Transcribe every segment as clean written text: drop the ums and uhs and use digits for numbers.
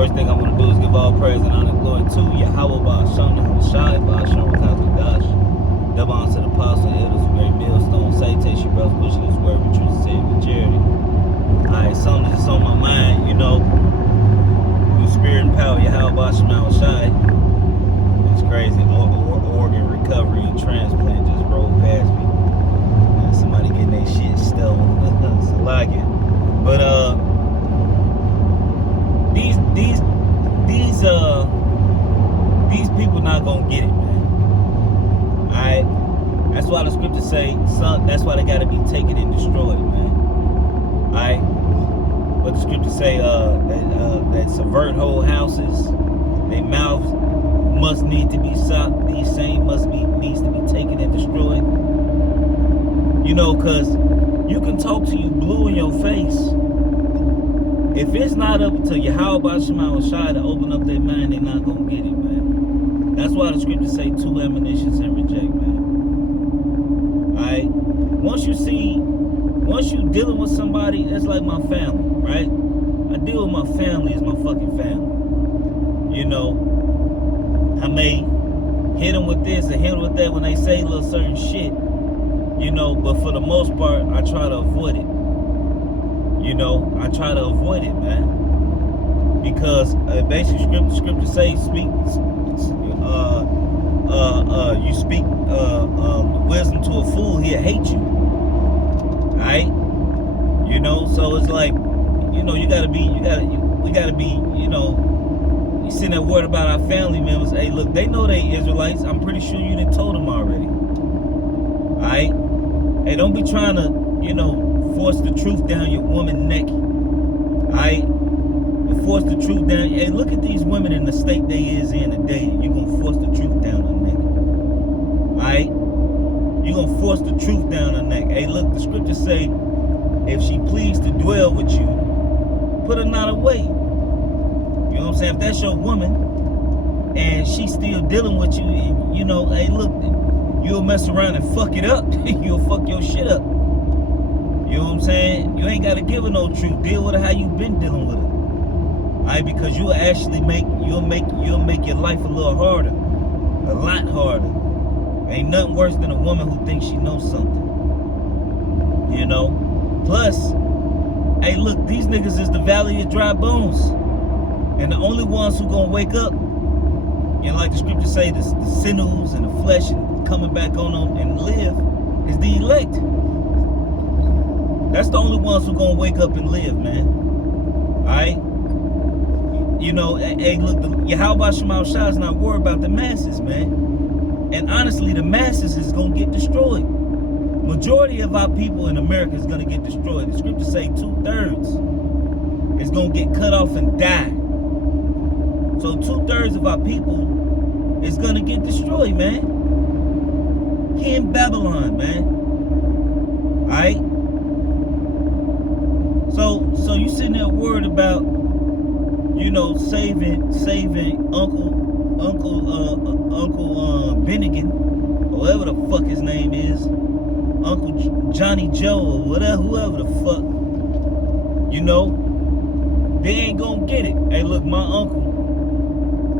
First thing I want to do is give all praise and honor and glory to Yahweh Ba'ashem, Yahushai, Ba'ashem, Rakazadash. Double honor to the apostle, elders, great millstone, salutation, brothers, pushing this word, with truth, saving, with charity. Alright, something that's on my mind, you know, through spirit and power, Yahweh Ba'ashem, Yahushai. It's crazy. Organ recovery and transplant just rolled past me. And somebody getting their shit stolen. It's a login. But, these people not gonna get it, man. Alright? That's why the scriptures say, that's why they gotta be taken and destroyed, man. Alright? But the scriptures say that subvert whole houses, their mouths must need to be stopped, these same needs to be taken and destroyed. You know, cause you can talk to you blue in your face. If it's not up to Yahweh Ba'ashem Yahushai to open up their mind, they're not gonna get it, man. That's why the scriptures say 2 admonitions and reject, man. Alright? Once you dealing with somebody, that's like my family, right? I deal with my family as my fucking family. You know, I may hit them with this and hit them with that when they say little certain shit, you know, but for the most part, I try to avoid it. You know, I try to avoid it, man, because basically scripture says, you speak wisdom to a fool, he'll hate you. Right? You know, so it's like, you know, we gotta be, you know, you send that word about our family members. Hey, look, they know they Israelites. I'm pretty sure you done told them already. Alright? Hey, don't be trying to, you know, force the truth down your woman's neck. Alright? And force the truth down. Hey, look at these women in the state they is in today. You're gonna force the truth down her neck. Alright? You're gonna force the truth down her neck. Hey, look, the scriptures say, if she pleased to dwell with you, put her not away. You know what I'm saying? If that's your woman and she's still dealing with you, you know, hey, look, you'll mess around and fuck it up. You'll fuck your shit up. You know what I'm saying? You ain't gotta give her no truth. Deal with her how you been dealing with her. Alright, because you'll actually make your life a little harder. A lot harder. Ain't nothing worse than a woman who thinks she knows something. You know? Plus, hey, look, these niggas is the valley of dry bones. And the only ones who gonna wake up, you know, like the scriptures say, the sinews and the flesh and coming back on them and live, is the elect. That's the only ones who gonna wake up and live, man. Alright? You know, hey, look, Yahweh Ba'ashem Yahushai is not worried about the masses, man. And honestly, the masses is gonna get destroyed. Majority of our people in America is gonna get destroyed. The scriptures say 2/3 is gonna get cut off and die. So 2/3 of our people is gonna get destroyed, man. Here in Babylon, man. Alright? So you sitting there worried about, you know, saving Uncle Bennigan, or whatever the fuck his name is, Uncle Johnny Joe, or whatever, whoever the fuck, you know, they ain't gonna get it. Hey, look, my uncle,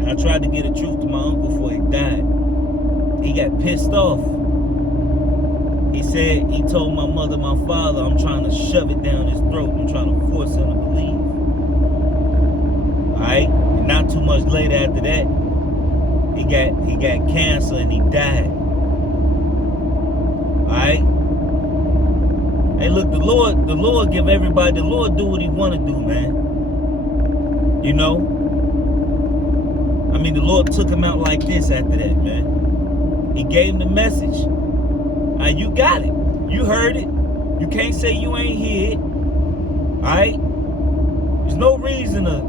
I tried to get the truth to my uncle before he died. He got pissed off. He said, he told my mother, my father, I'm trying to shove it down his throat. I'm trying to force him to believe. Alright? And not too much later after that, he got cancer and he died. Alright? Hey, look, the Lord give everybody, the Lord do what he want to do, man. You know? I mean, the Lord took him out like this after that, man. He gave him the message. You got it. You heard it. You can't say you ain't hear it. Alright? There's no reason to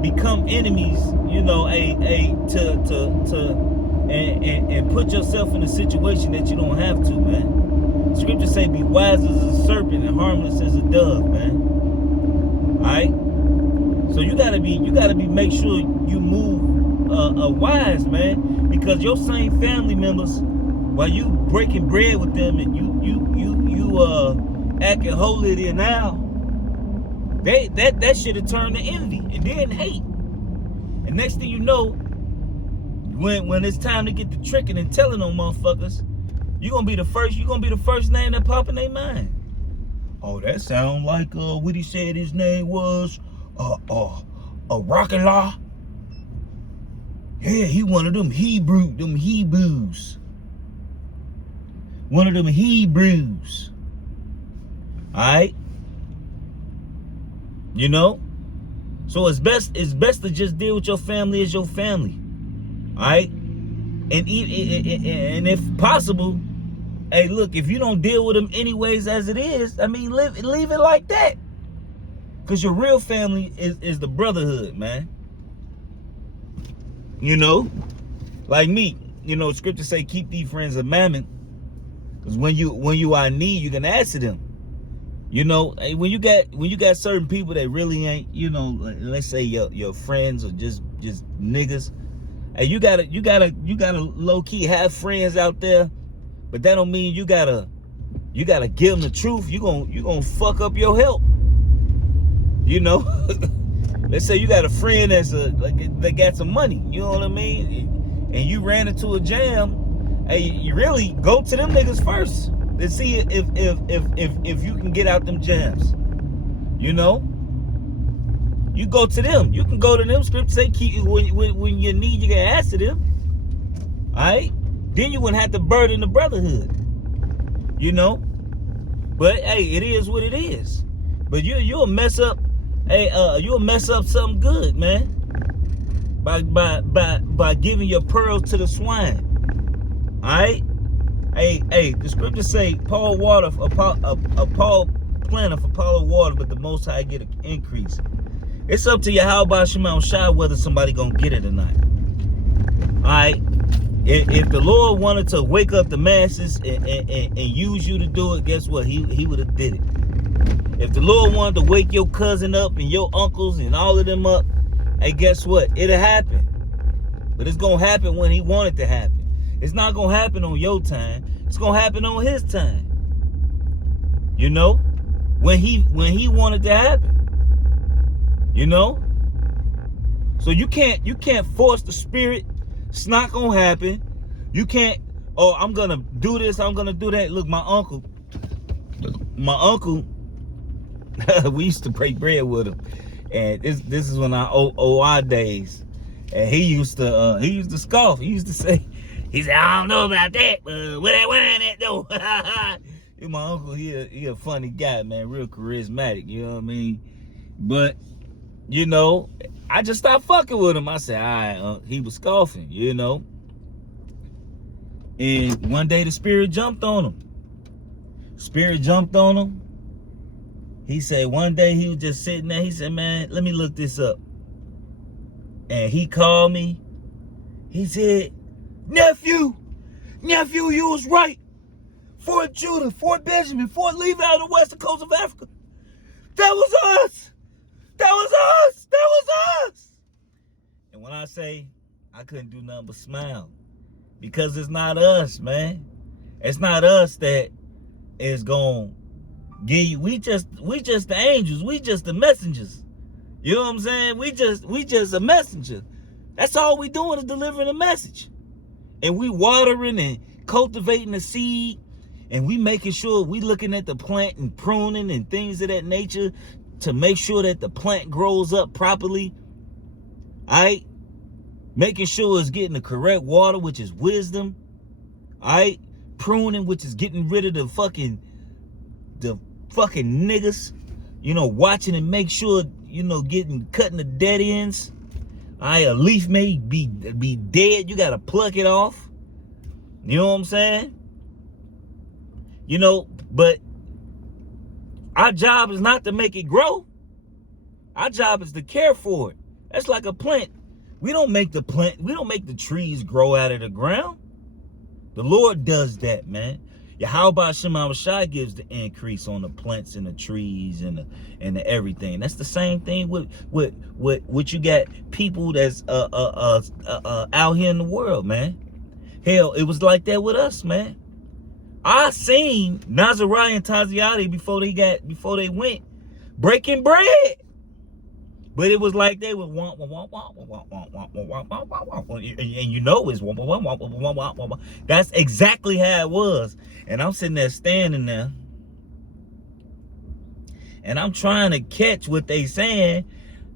become enemies, you know, and put yourself in a situation that you don't have to, man. Scripture say be wise as a serpent and harmless as a dove, man. Alright? So you gotta make sure you move wise, man, because your same family members, while you breaking bread with them and you acting holier than now, that should have turned to envy and then hate. And next thing you know, when it's time to get the tricking and telling them motherfuckers, you're gonna be the first name that pop in their mind. Oh, that sound like what he said his name was, Rocket Law. Yeah, he one of them Hebrews. One of them Hebrews. Alright? You know? So it's best to just deal with your family as your family. Alright? And if possible, hey, look, if you don't deal with them anyways as it is, I mean, leave it like that. Because your real family is the brotherhood, man. You know? Like me, you know, scripture say, keep these friends of mammon. Because when you are in need, you can ask them. You know, when you got certain people that really ain't, you know, let's say your friends or just niggas. Hey, you gotta low key have friends out there, but that don't mean you gotta give them the truth. You gonna fuck up your health. You know, let's say you got a friend that got some money. You know what I mean? And you ran into a jam. Hey, you really go to them niggas first to see if you can get out them jams. You know, you go to them. You can go to them. Script say keep when you need, you can ask to them. All right, then you wouldn't have to burden the brotherhood. You know, but hey, it is what it is. But you'll mess up. Hey, you'll mess up something good, man. By giving your pearls to the swine. Alright? Hey, the scriptures say Paul planteth, Apollo water, but the Most High get an increase. It's up to you how about Shema Shai whether somebody gonna get it or not. Alright? If the Lord wanted to wake up the masses and use you to do it, guess what? He would have did it. If the Lord wanted to wake your cousin up and your uncles and all of them up, hey, guess what? It'll happen. But it's gonna happen when he wanted to happen. It's not gonna happen on your time. It's gonna happen on his time. You know? When he wanted to happen. You know? So you can't force the spirit. It's not gonna happen. You can't, oh, I'm gonna do this, I'm gonna do that. Look, my uncle, we used to break bread with him. And this is when our OI days. And he used to scoff. He used to say, he said, I don't know about that, but where that wine at though? My uncle, he a funny guy, man, real charismatic, you know what I mean? But, you know, I just stopped fucking with him. I said, all right, he was scoffing, you know? And one day the spirit jumped on him. He said one day he was just sitting there, he said, man, let me look this up. And he called me. He said, Nephew, you was right. Fort Judah, Fort Benjamin, Fort Levi on the western coast of Africa. That was us. And when I say I couldn't do nothing but smile, because it's not us, man. It's not us that is gonna give you. We just the angels. We just the messengers. You know what I'm saying? We just a messenger. That's all we doing is delivering a message. And we watering and cultivating the seed, and we making sure we looking at the plant and pruning and things of that nature to make sure that the plant grows up properly. Alright? Making sure it's getting the correct water, which is wisdom. Alright? Pruning, which is getting rid of the fucking niggas. You know, watching and make sure, you know, cutting the dead ends. A leaf may be dead. You gotta pluck it off. You know what I'm saying? You know, but our job is not to make it grow. Our job is to care for it. That's like a plant. We don't make the trees grow out of the ground. The Lord does that, man. How about Shema Shai gives the increase on the plants and the trees and the everything. That's the same thing with you got people that's out here in the world, man. Hell, it was like that with us, man. I seen Nazariah and Taziati before they went breaking bread. But it was like they was and you know it's that's exactly how it was. And I'm sitting there standing there, and I'm trying to catch what they saying,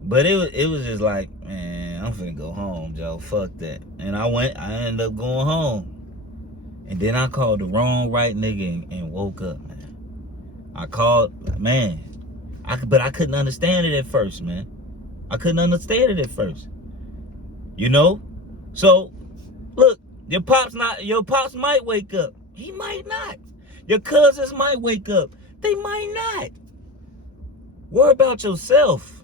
but it was just like, man, I'm finna go home, Joe. Fuck that. And I ended up going home. And then I called the wrong right nigga and woke up, man. I called, man. But I couldn't understand it at first, man. I couldn't understand it at first. You know? So, look, your pops might wake up. He might not. Your cousins might wake up. They might not. Worry about yourself.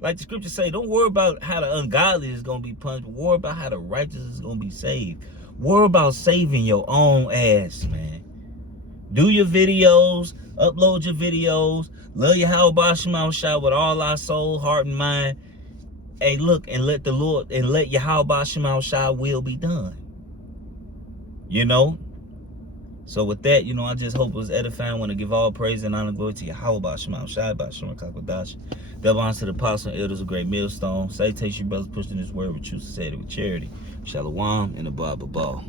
Like the scripture say, don't worry about how the ungodly is going to be punished. Worry about how the righteous is going to be saved. Worry about saving your own ass, man. Do your videos. Upload your videos. Love Yahweh Shema Shah with all our soul, heart, and mind. Hey, look, and let the Lord, and let Yahweh Shema Shah will be done. You know? So with that, you know, I just hope it was edifying. I want to give all praise and honor and glory to Yahweh Shema Shah, by Shema Kakwadash. Double honor to the apostles and elders of Great Millstone. Salutations, brothers, pushing this word with truth, said it with charity. Shalom and the Bible ball.